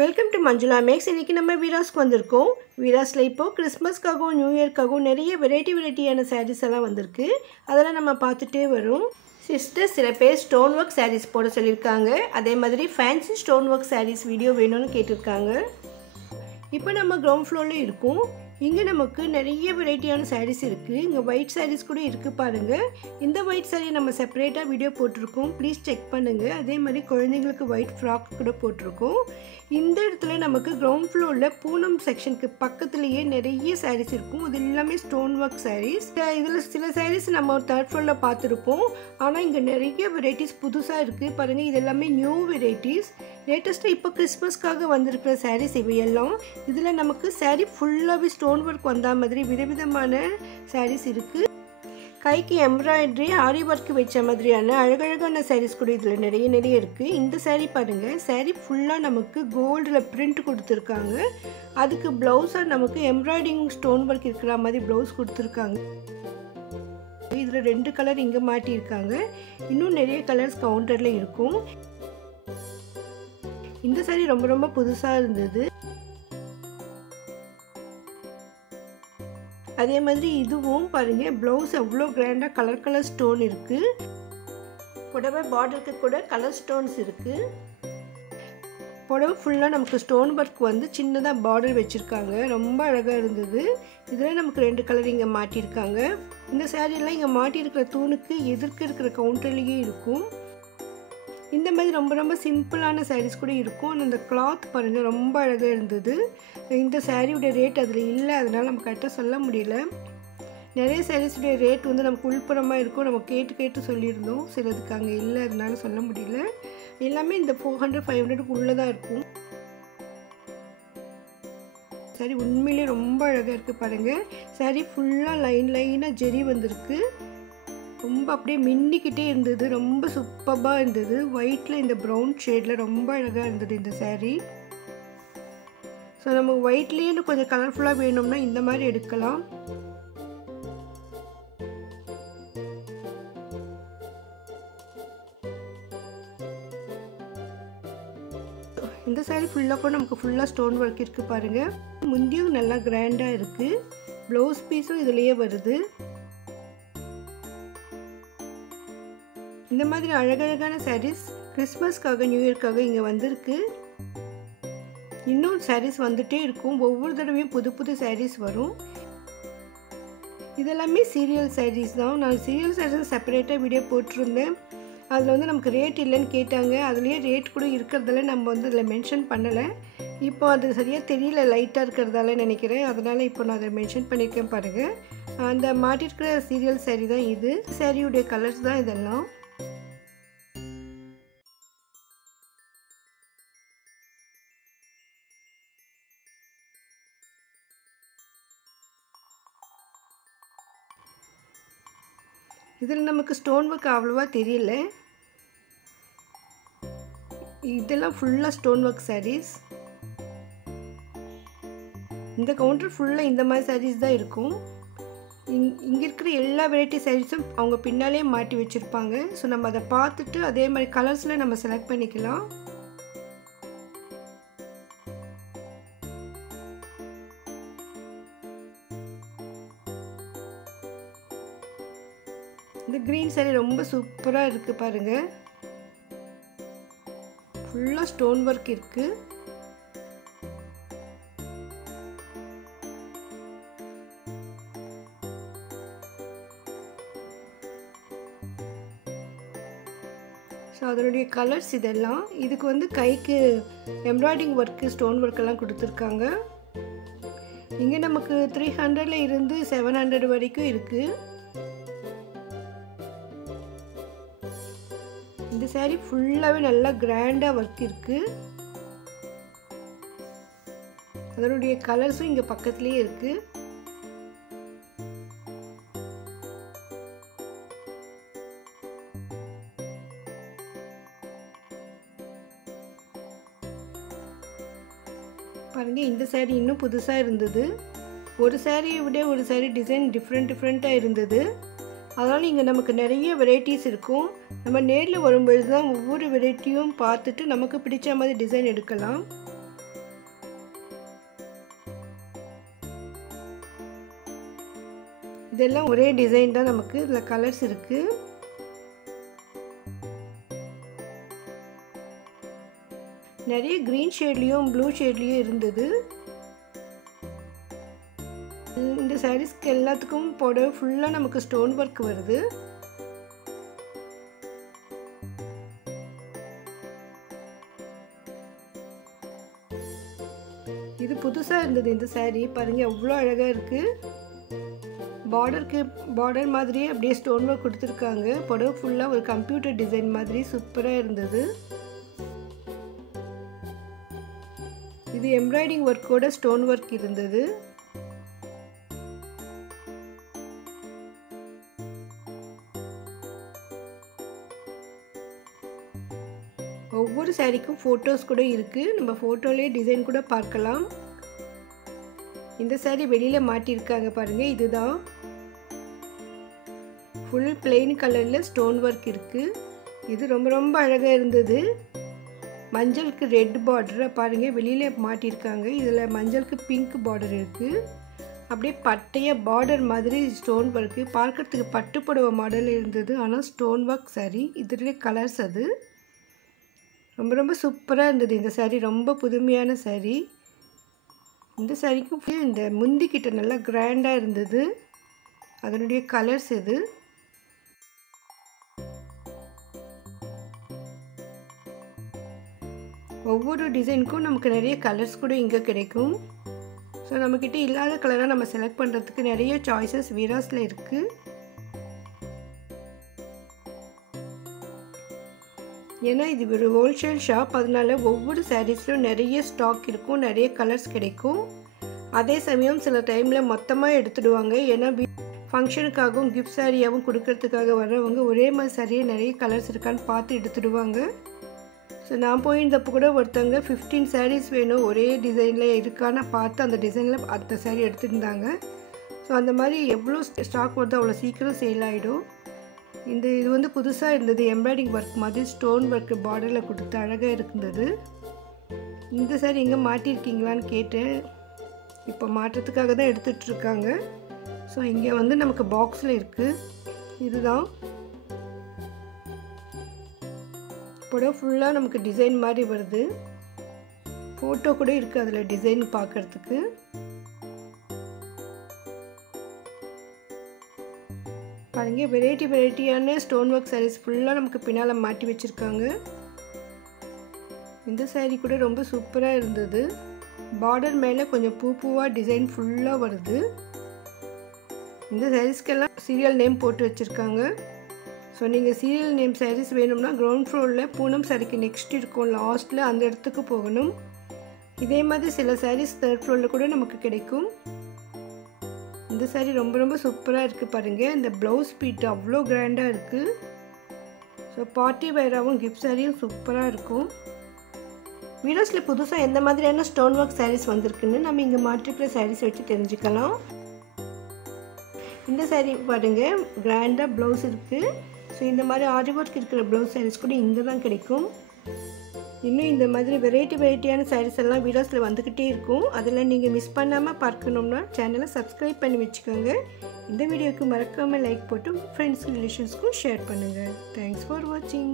Welcome to Manjula maths. இன்றைக்கி நம்ம வீராஸ்க்கு வந்திருக்கோம். வீராஸில் இப்போது கிறிஸ்மஸ்க்காகவும் நியூ இயர்க்காகவும் நிறைய வெரைட்டியான சாரீஸ் எல்லாம் வந்திருக்கு. அதெல்லாம் நம்ம பார்த்துட்டே வரும். சிஸ்டர் சில பேர் ஸ்டோன் ஒர்க் சாரீஸ் போட சொல்லியிருக்காங்க. அதே மாதிரி fancy stone work saris video வேணும்னு கேட்டிருக்காங்க. இப்போ நம்ம கிரவுண்ட் ஃப்ளோரில் இருக்கோம். இங்கே நமக்கு நிறைய வெரைட்டியான சாரீஸ் இருக்குது. இங்கே ஒயிட் சாரீஸ் கூட இருக்குது பாருங்கள். இந்த ஒயிட் சாரீ நம்ம செப்பரேட்டாக வீடியோ போட்டிருக்கோம், ப்ளீஸ் செக் பண்ணுங்கள். அதே மாதிரி குழந்தைங்களுக்கு ஒயிட் ஃப்ராக் கூட போட்டிருக்கோம். இந்த இடத்துல நமக்கு கிரவுண்ட் ஃப்ளோரில் பூனம் செக்ஷனுக்கு பக்கத்துலேயே நிறைய சாரீஸ் இருக்கும். அது எல்லாமே ஸ்டோன் ஒர்க் சாரீஸ். இதில் சில சாரீஸ் நம்ம தேர்ட் ஃப்ளோரில் பார்த்துருப்போம். ஆனால் இங்கே நிறைய வெரைட்டிஸ் புதுசாக இருக்குது பாருங்கள். இது எல்லாமே நியூ வெரைட்டிஸ். லேட்டஸ்ட்டாக இப்போ கிறிஸ்மஸ்க்காக வந்திருக்கிற சாரீஸ் இவையெல்லாம். இதில் நமக்கு சாரீ ஃபுல்லாகவே ஸ்டோன் ஒர்க் வந்த மாதிரி விதவிதமான சாரீஸ் இருக்குது. கைக்கு எம்ப்ராய்டரி ஆரி ஒர்க் வச்ச மாதிரியான அழகழகான சாரீஸ் கூட இதில் நிறைய இருக்குது. இந்த சாரீ பாருங்கள். சாரீ ஃபுல்லாக நமக்கு கோல்டில் பிரிண்ட் கொடுத்துருக்காங்க. அதுக்கு ப்ளவுஸாக நமக்கு எம்ப்ராய்டிங் ஸ்டோன் ஒர்க் இருக்கிற மாதிரி ப்ளவுஸ் கொடுத்துருக்காங்க. இதில் 2 கலர் இங்கே மாட்டியிருக்காங்க. இன்னும் நிறைய கலர்ஸ் கவுண்டரில் இருக்கும். இந்த சாரீ ரொம்ப புதுசாக இருந்தது. அதே மாதிரி இதுவும் பாருங்கள். ப்ளவுஸ் எவ்வளோ கிராண்டாக கலர் ஸ்டோன் இருக்குது. புடவை பார்டருக்கு கூட கலர் ஸ்டோன்ஸ் இருக்குது. புடவை ஃபுல்லாக நமக்கு ஸ்டோன் ஒர்க் வந்து சின்னதாக பார்டர் வச்சுருக்காங்க. ரொம்ப அழகாக இருந்தது. இதில் நமக்கு 2 கலர் இங்கே மாட்டியிருக்காங்க. இந்த சாரீலாம் இங்கே மாட்டியிருக்கிற தூணுக்கு எதிர்க்க இருக்கிற கவுண்டர்லேயே இருக்கும். இந்த மாதிரி ரொம்ப சிம்பிளான சாரீஸ் கூட இருக்கும். ஆனால் இந்த கிளாத் பாருங்கள் ரொம்ப அழகாக இருந்தது. இந்த சாரியோட ரேட் அதில் இல்லை, அதனால் நம்ம கரெக்டாக சொல்ல முடியல. நிறைய சாரீஸுடைய ரேட் வந்து நமக்கு உள்புறமாக இருக்கும். நம்ம கேட்டு சொல்லியிருந்தோம். சிலதுக்கு அங்கே இல்லை, அதனால சொல்ல முடியல. எல்லாமே இந்த 400-500 உள்ளே தான் இருக்கும். சாரி உண்மையிலே ரொம்ப அழகாக இருக்குது பாருங்கள். சாரி ஃபுல்லாக லைனாக ஜெரி வந்திருக்கு. ரொம்ப அப்படியே மின்னிக்கிட்டே இருந்தது. ரொம்ப சூப்பராக இருந்தது. ஒயிட்டில் இந்த ப்ரௌன் ஷேடில் ரொம்ப அழகாக இருந்தது இந்த சாரீ. ஸோ நம்ம ஒயிட்லேயே கொஞ்சம் கலர்ஃபுல்லாக வேணும்னா இந்த மாதிரி எடுக்கலாம். இந்த சாரீ ஃபுல்லாக கூட நமக்கு ஃபுல்லாக ஸ்டோன் ஒர்க் இருக்குது பாருங்கள். முந்தியும் நல்லா கிராண்டாக இருக்குது. ப்ளவுஸ் பீஸும் இதுலேயே வருது. இந்த மாதிரி அழகழகான சாரீஸ் கிறிஸ்மஸ்க்காக நியூ இயர்க்காக இங்கே வந்திருக்கு. இன்னும் சாரீஸ் வந்துகிட்டே இருக்கும். ஒவ்வொரு தடவையும் புது சாரீஸ் வரும். இதெல்லாமே சீரியல் சாரீஸ் தான். நான் சீரியல் சாரீஸ் செப்பரேட்டாக வீடியோ போட்டிருந்தேன். அதில் வந்து நமக்கு ரேட் இல்லைன்னு கேட்டாங்க. அதுலேயே ரேட் கூட இருக்கிறதால நம்ம வந்து அதில் மென்ஷன் பண்ணலை. இப்போ அது சரியாக தெரியல, லைட்டாக இருக்கிறதால நினைக்கிறேன். அதனால் இப்போ நான் அதை மென்ஷன் பண்ணியிருக்கேன் பாருங்கள். அந்த மாட்டிருக்கிற சீரியல் சாரீ தான் இது. சாரியுடைய கலர்ஸ் தான் இதெல்லாம். இதில் நமக்கு ஸ்டோன் ஒர்க் அவ்வளோவா தெரியல. இதெல்லாம் ஃபுல்லாக ஸ்டோன் ஒர்க் சாரீஸ். இந்த கவுண்டர் ஃபுல்லாக இந்த மாதிரி சாரீஸ் தான் இருக்கும். இங்கே இருக்கிற எல்லா வெரைட்டி சாரீஸும் அவங்க பின்னாலே மாட்டி வச்சுருப்பாங்க. ஸோ நம்ம அதை பார்த்துட்டு அதே மாதிரி கலர்ஸில் நம்ம செலக்ட் பண்ணிக்கலாம். இந்த க்ரீன் சாரீ ரொம்ப சூப்பராக இருக்குது பாருங்கள். ஃபுல்லாக ஸ்டோன் ஒர்க் இருக்குது. ஸோ அதனுடைய கலர்ஸ் இதெல்லாம். இதுக்கு வந்து கைக்கு எம்ப்ராய்டிங் ஒர்க்கு ஸ்டோன் ஒர்க்கெல்லாம் கொடுத்துருக்காங்க. இங்கே நமக்கு 300 இருந்து 700 வரைக்கும் இருக்குது. இந்த சாரீ ஃபுல்லாகவே நல்லா கிராண்டாக ஒர்க் இருக்குது. அதனுடைய கலர்ஸும் இங்கே பக்கத்துலேயே இருக்குது. பாருங்கள். இந்த சாரீ இன்னும் புதுசாக இருந்தது. ஒரு சாரியை விட ஒரு சாரீ டிசைன் டிஃப்ரெண்ட்டாக இருந்தது. அதனால் இங்கே நமக்கு நிறைய வெரைட்டிஸ் இருக்கும். நம்ம நேரில் வரும்பொழுது தான் ஒவ்வொரு வெரைட்டியும் பார்த்துட்டு நமக்கு பிடிச்ச மாதிரி டிசைன் எடுக்கலாம். இதெல்லாம் ஒரே டிசைன் தான் நமக்கு. இதில் கலர்ஸ் இருக்குது. நிறைய க்ரீன் ஷேட்லேயும் ப்ளூ ஷேட்லேயும் இருந்தது. இந்த சாரீஸ்க்கு எல்லாத்துக்கும் புடவை ஃபுல்லாக நமக்கு ஸ்டோன் ஒர்க் வருது. இது புதுசாக இருந்தது இந்த சாரீ. பாருங்கள் எவ்வளோ அழகாக இருக்குது. பார்டர் மாதிரியே அப்படியே ஸ்டோன் ஒர்க் கொடுத்துருக்காங்க. புடவை ஃபுல்லாக ஒரு கம்ப்யூட்டர் டிசைன் மாதிரி சூப்பராக இருந்தது. இது எம்ப்ராய்டிங் ஒர்க்கோட ஸ்டோன் ஒர்க் இருந்தது. ஒவ்வொரு சாரீக்கும் ஃபோட்டோஸ் கூட இருக்குது. நம்ம ஃபோட்டோலேயே டிசைன் கூட பார்க்கலாம். இந்த சாரீ வெளியில் மாட்டியிருக்காங்க பாருங்கள். இதுதான் ஃபுல் பிளெயின் கலரில் ஸ்டோன் ஒர்க் இருக்குது. இது ரொம்ப ரொம்ப அழகாக இருந்தது. மஞ்சளுக்கு ரெட் பார்டரை பாருங்கள் வெளியில் மாட்டியிருக்காங்க. இதில் மஞ்சளுக்கு பிங்க் பார்டர் இருக்குது. அப்படியே பட்டையாக பார்டர் மாதிரி ஸ்டோன் ஒர்க்கு. பார்க்குறதுக்கு பட்டு புடவை மாடல் இருந்தது. ஆனால் ஸ்டோன் ஒர்க் சாரீ. இதுலேயே கலர்ஸ் அது ரொம்ப ரொம்ப சூப்பராக இருந்தது. இந்த சாரீ ரொம்ப புதுமையான சாரீ. இந்த சாரீக்கும் இந்த முந்திக்கிட்ட நல்லா கிராண்டாக இருந்தது. அதனுடைய கலர்ஸ் இது. ஒவ்வொரு டிசைனுக்கும் நமக்கு நிறைய கலர்ஸ் கூட இங்கே கிடைக்கும். ஸோ நம்மக்கிட்ட இல்லாத கலராக நம்ம செலக்ட் பண்ணுறதுக்கு நிறைய சாய்ஸஸ் வீராஸில் இருக்குது. ஏன்னா இது ஒரு ஹோல்சேல் ஷாப். அதனால ஒவ்வொரு சாரீஸ்லையும் நிறைய ஸ்டாக் இருக்கும், நிறைய கலர்ஸ் கிடைக்கும். அதே சமயம் சில டைமில் மொத்தமாக எடுத்துடுவாங்க. ஏன்னா ஃபங்க்ஷனுக்காகவும் கிஃப்ட் சாரியாகவும் கொடுக்கறதுக்காக வர்றவங்க ஒரே மாதிரி சாரியே நிறைய கலர்ஸ் இருக்கான்னு பார்த்து எடுத்துடுவாங்க. ஸோ நான் போயிருந்தப்போ கூட ஒருத்தவங்க 15 சாரீஸ் வேணும், ஒரே டிசைனில் இருக்கான்னு பார்த்து அந்த டிசைனில் அந்த சாரீ எடுத்துருந்தாங்க. ஸோ அந்த மாதிரி எவ்வளோ ஸ்டாக் வருதோ அவ்வளோ சீக்கிரம் சேல் ஆகிடும். இது வந்து புதுசாக இருந்தது. எம்ப்ராய்டிங் ஒர்க் மாதிரி ஸ்டோன் ஒர்க்கு பார்டரில் கொடுத்து அழகாக இருந்தது. இந்த சாரி எங்கே மாட்டியிருக்கீங்களான்னு கேட்டேன். இப்போ மாட்டுறதுக்காக தான் எடுத்துகிட்ருக்காங்க. ஸோ இங்கே வந்து நமக்கு பாக்ஸில் இருக்குது. இதுதான் புடவை ஃபுல்லாக நமக்கு டிசைன் மாதிரி வருது. ஃபோட்டோ கூட இருக்குது அதில் டிசைன் பார்க்குறதுக்கு. பாருங்கள் வெரைட்டியான ஸ்டோன் ஒர்க் சாரீஸ் ஃபுல்லாக நமக்கு பின்னால் மாட்டி வச்சுருக்காங்க. இந்த சாரீ கூட ரொம்ப சூப்பராக இருந்தது. பார்டர் மேலே கொஞ்சம் பூவாக டிசைன் ஃபுல்லாக வருது. இந்த சாரீஸ்க்கெல்லாம் சீரியல் நேம் போட்டு வச்சுருக்காங்க. ஸோ நீங்கள் சீரியல் நேம் சாரீஸ் வேணும்னா கிரவுண்ட் ஃப்ளோரில் பூனம் சாரிக்கு நெக்ஸ்ட் இருக்கும், லாஸ்ட்டில் அந்த இடத்துக்கு போகணும். இதே மாதிரி சில சாரீஸ் 3rd ஃப்ளோரில் கூட நமக்கு கிடைக்கும். இந்த சாரீ ரொம்ப ரொம்ப சூப்பராக இருக்குது பாருங்கள். இந்த ப்ளவுஸ் பீட் அவ்வளோ கிராண்டாக இருக்குது. ஸோ பார்ட்டி வேராகவும் கிஃப்ட் சாரியும் சூப்பராக இருக்கும். வீடியோஸில் புதுசாக எந்த மாதிரியான ஸ்டோன் ஒர்க் சாரீஸ் வந்திருக்குன்னு நம்ம இங்கே மாட்டிருக்கிற சாரீஸ் வச்சு தெரிஞ்சுக்கலாம். இந்த சாரீ பாருங்கள் கிராண்டாக ப்ளவுஸ் இருக்குது. ஸோ இந்த மாதிரி ஆரி ஒர்க் இருக்கிற ப்ளவுஸ் சாரீஸ் கூட இங்கே தான் கிடைக்கும். இன்னும் இந்த மாதிரி வெரைட்டியான சாரீஸ் எல்லாம் வீடியோஸில் வந்துக்கிட்டே இருக்கும். அதில் நீங்கள் மிஸ் பண்ணாமல் பார்க்கணும்னா சேனலை சப்ஸ்கிரைப் பண்ணி வச்சுக்கோங்க. இந்த வீடியோவுக்கு மறக்காமல் லைக் போட்டு ஃப்ரெண்ட்ஸ் ரிலேஷன்ஸ்க்கும் ஷேர் பண்ணுங்கள். தேங்க்ஸ் ஃபார் வாட்சிங்.